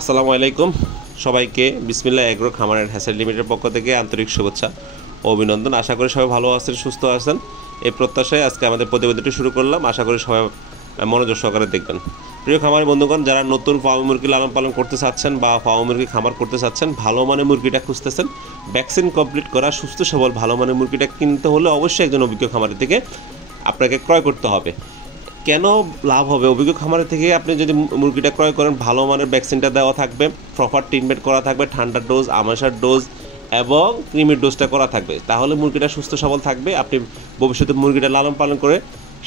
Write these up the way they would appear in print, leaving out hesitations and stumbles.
আসসালামু আলাইকুম সবাইকে বিসমিল্লাহ এগ্রো খামার এন্ড হ্যাসারি লিমিটেডের পক্ষ থেকে আন্তরিক শুভেচ্ছা ও অভিনন্দন। আশা করি সবাই ভালো আছেন, সুস্থ আছেন। এই প্রত্যাশায় আজকে আমাদের প্রতিবেদনটি শুরু করলাম। আশা করি সবাই মনোযোগ সহকারে দেখবেন। প্রিয় খামারি বন্ধুগণ, যারা নতুন ফার্ম মুরগি লালন পালন করতে চাচ্ছেন বা ফার্ম মুরগি খামার করতে চাচ্ছেন, ভালো মানের মুরগিটা খুঁজতেছেন, ভ্যাকসিন কমপ্লিট করা সুস্থ সবল ভালো মানের মুরগিটা কিনতে হলে অবশ্যই একজন অভিজ্ঞ খামারি থেকে আপনাকে ক্রয় করতে হবে। কেন লাভ হবে? অভিজ্ঞ খামারের থেকে আপনি যদি মুরগিটা ক্রয় করেন, ভালো মানের ভ্যাকসিনটা দেওয়া থাকবে, প্রপার ট্রিটমেন্ট করা থাকবে, ঠান্ডার ডোজ, আমাশার ডোজ এবং কৃমির ডোজটা করা থাকবে, তাহলে মুরগিটা সুস্থ সবল থাকবে। আপনি ভবিষ্যতে মুরগিটা লালন পালন করে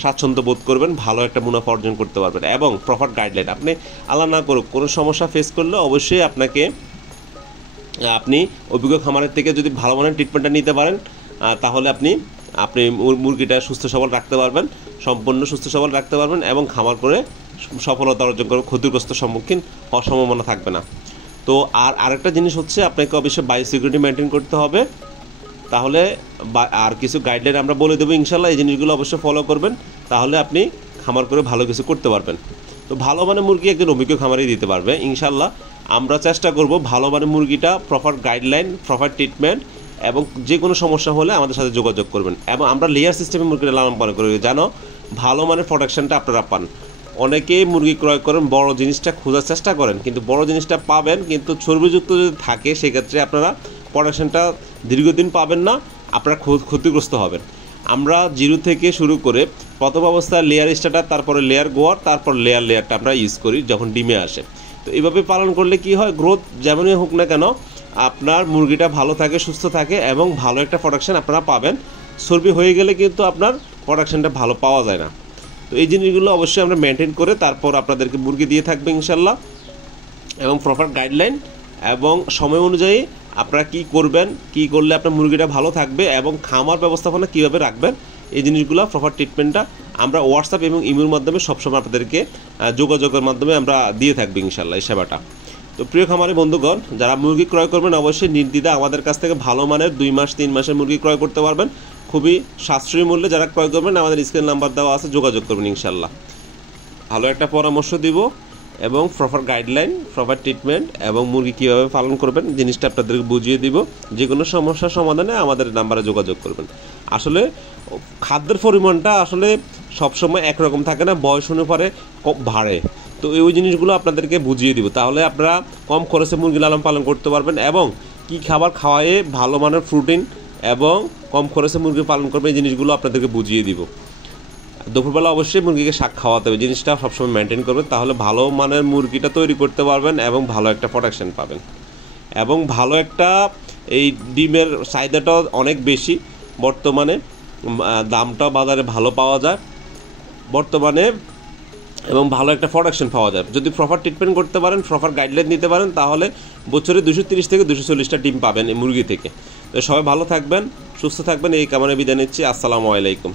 স্বাচ্ছন্দ্য বোধ করবেন, ভালো একটা মুনাফা অর্জন করতে পারবেন। এবং প্রপার গাইডলাইন, আপনি আল্লাহ না করুক কোনো সমস্যা ফেস করলে অবশ্যই আপনি অভিজ্ঞ খামারের থেকে যদি ভালো মানের ট্রিটমেন্টটা নিতে পারেন, তাহলে আপনি মুরগিটা সুস্থ সবল রাখতে পারবেন, সম্পূর্ণ সুস্থ সবল রাখতে পারবেন এবং খামার করে সফলতা অর্জন করে ক্ষতিগ্রস্ত সম্মুখীন হওয়ার সম্ভাবনা থাকবে না। তো আরেকটা জিনিস হচ্ছে, আপনাকে অবশ্যই বায়োসিকিউরিটি মেনটেন করতে হবে। তাহলে আর কিছু গাইডলাইন আমরা বলে দেবো ইনশাল্লাহ, এই জিনিসগুলো অবশ্যই ফলো করবেন, তাহলে আপনি খামার করে ভালো কিছু করতে পারবেন। তো ভালো মানের মুরগি একজন অভিজ্ঞ খামারই দিতে পারবে ইনশাল্লাহ। আমরা চেষ্টা করব ভালো মানের মুরগিটা, প্রপার গাইডলাইন, প্রপার ট্রিটমেন্ট এবং যে কোনো সমস্যা হলে আমাদের সাথে যোগাযোগ করবেন। এবং আমরা লেয়ার সিস্টেমে মুরগিটা লালন পালন করি, যেন ভালো মানের প্রোডাকশনটা আপনারা পান। অনেকেই মুরগি ক্রয় করেন, বড় জিনিসটা খোঁজার চেষ্টা করেন, কিন্তু বড় জিনিসটা পাবেন, কিন্তু চর্বিযুক্ত যদি থাকে সেক্ষেত্রে আপনারা প্রোডাকশনটা দীর্ঘদিন পাবেন না, আপনারা ক্ষতিগ্রস্ত হবেন। আমরা জিরো থেকে শুরু করে প্রথম অবস্থায় লেয়ার স্টার্টার, তারপরে লেয়ার গোয়ার, তারপর লেয়ারটা আমরা ইউজ করি যখন ডিমে আসে। তো এইভাবে পালন করলে কি হয়, গ্রোথ যেমনই হোক না কেন আপনার মুরগিটা ভালো থাকে, সুস্থ থাকে এবং ভালো একটা প্রোডাকশন আপনারা পাবেন। চর্বি হয়ে গেলে কিন্তু আপনার প্রোডাকশনটা ভালো পাওয়া যায় না। তো এই জিনিসগুলো অবশ্যই আমরা মেনটেন করে তারপর আপনাদেরকে মুরগি দিয়ে থাকবে ইনশাল্লাহ। এবং প্রপার গাইডলাইন এবং সময় অনুযায়ী আপনারা কী করবেন, কী করলে আপনার মুরগিটা ভালো থাকবে এবং খামার ব্যবস্থাপনা কীভাবে রাখবেন, এই জিনিসগুলো প্রপার ট্রিটমেন্টটা আমরা হোয়াটসঅ্যাপ এবং ইমের মাধ্যমে সবসময় আপনাদেরকে যোগাযোগের মাধ্যমে আমরা দিয়ে থাকবো ইনশাল্লাহ এই সেবাটা। তো প্রিয় খামারি বন্ধুগণ, যারা মুরগি ক্রয় করবেন অবশ্যই নির্দ্বিধা আমাদের কাছ থেকে ভালো মানের 2 মাস 3 মাসের মুরগি ক্রয় করতে পারবেন খুবই সাশ্রয়ী মূল্যে। যারা ক্রয় করবেন আমাদের স্ক্রিন নাম্বার দেওয়া আছে, যোগাযোগ করবেন ইনশাল্লাহ। ভালো একটা পরামর্শ দিব এবং প্রপার গাইডলাইন, প্রপার ট্রিটমেন্ট এবং মুরগি কীভাবে পালন করবেন জিনিসটা আপনাদেরকে বুঝিয়ে দিব। যে কোনো সমস্যার সমাধানে আমাদের নাম্বারে যোগাযোগ করবেন। আসলে খাদ্যের পরিমাণটা আসলে সবসময় একরকম থাকে না, বয়স অনুসারে বাড়ে। তো ওই জিনিসগুলো আপনাদেরকে বুঝিয়ে দিব, তাহলে আপনারা কম খরচে মুরগি লালন পালন করতে পারবেন এবং কি খাবার খাওয়ায়ে ভালো মানের প্রোটিন এবং কম খরচে মুরগি পালন করবে, এই জিনিসগুলো আপনাদেরকে বুঝিয়ে দিব। দুপুরবেলা অবশ্যই মুরগিকে শাক খাওয়াতে হবে, জিনিসটা সবসময় মেনটেন করবেন, তাহলে ভালো মানের মুরগিটা তৈরি করতে পারবেন এবং ভালো একটা প্রোডাকশন পাবেন। এবং ভালো একটা এই ডিমের চাহিদাটাও অনেক বেশি বর্তমানে, দামটাও বাজারে ভালো পাওয়া যায় বর্তমানে এবং ভালো একটা প্রোডাকশন পাওয়া যায় যদি প্রপার ট্রিটমেন্ট করতে পারেন, প্রপার গাইডলাইন দিতে পারেন, তাহলে বছরে 230 থেকে 240টা ডিম পাবেন এই মুরগি থেকে। তো সবাই ভালো থাকবেন, সুস্থ থাকবেন, এই কামনায় বিদায় নিচ্ছি। আসসালামু আলাইকুম।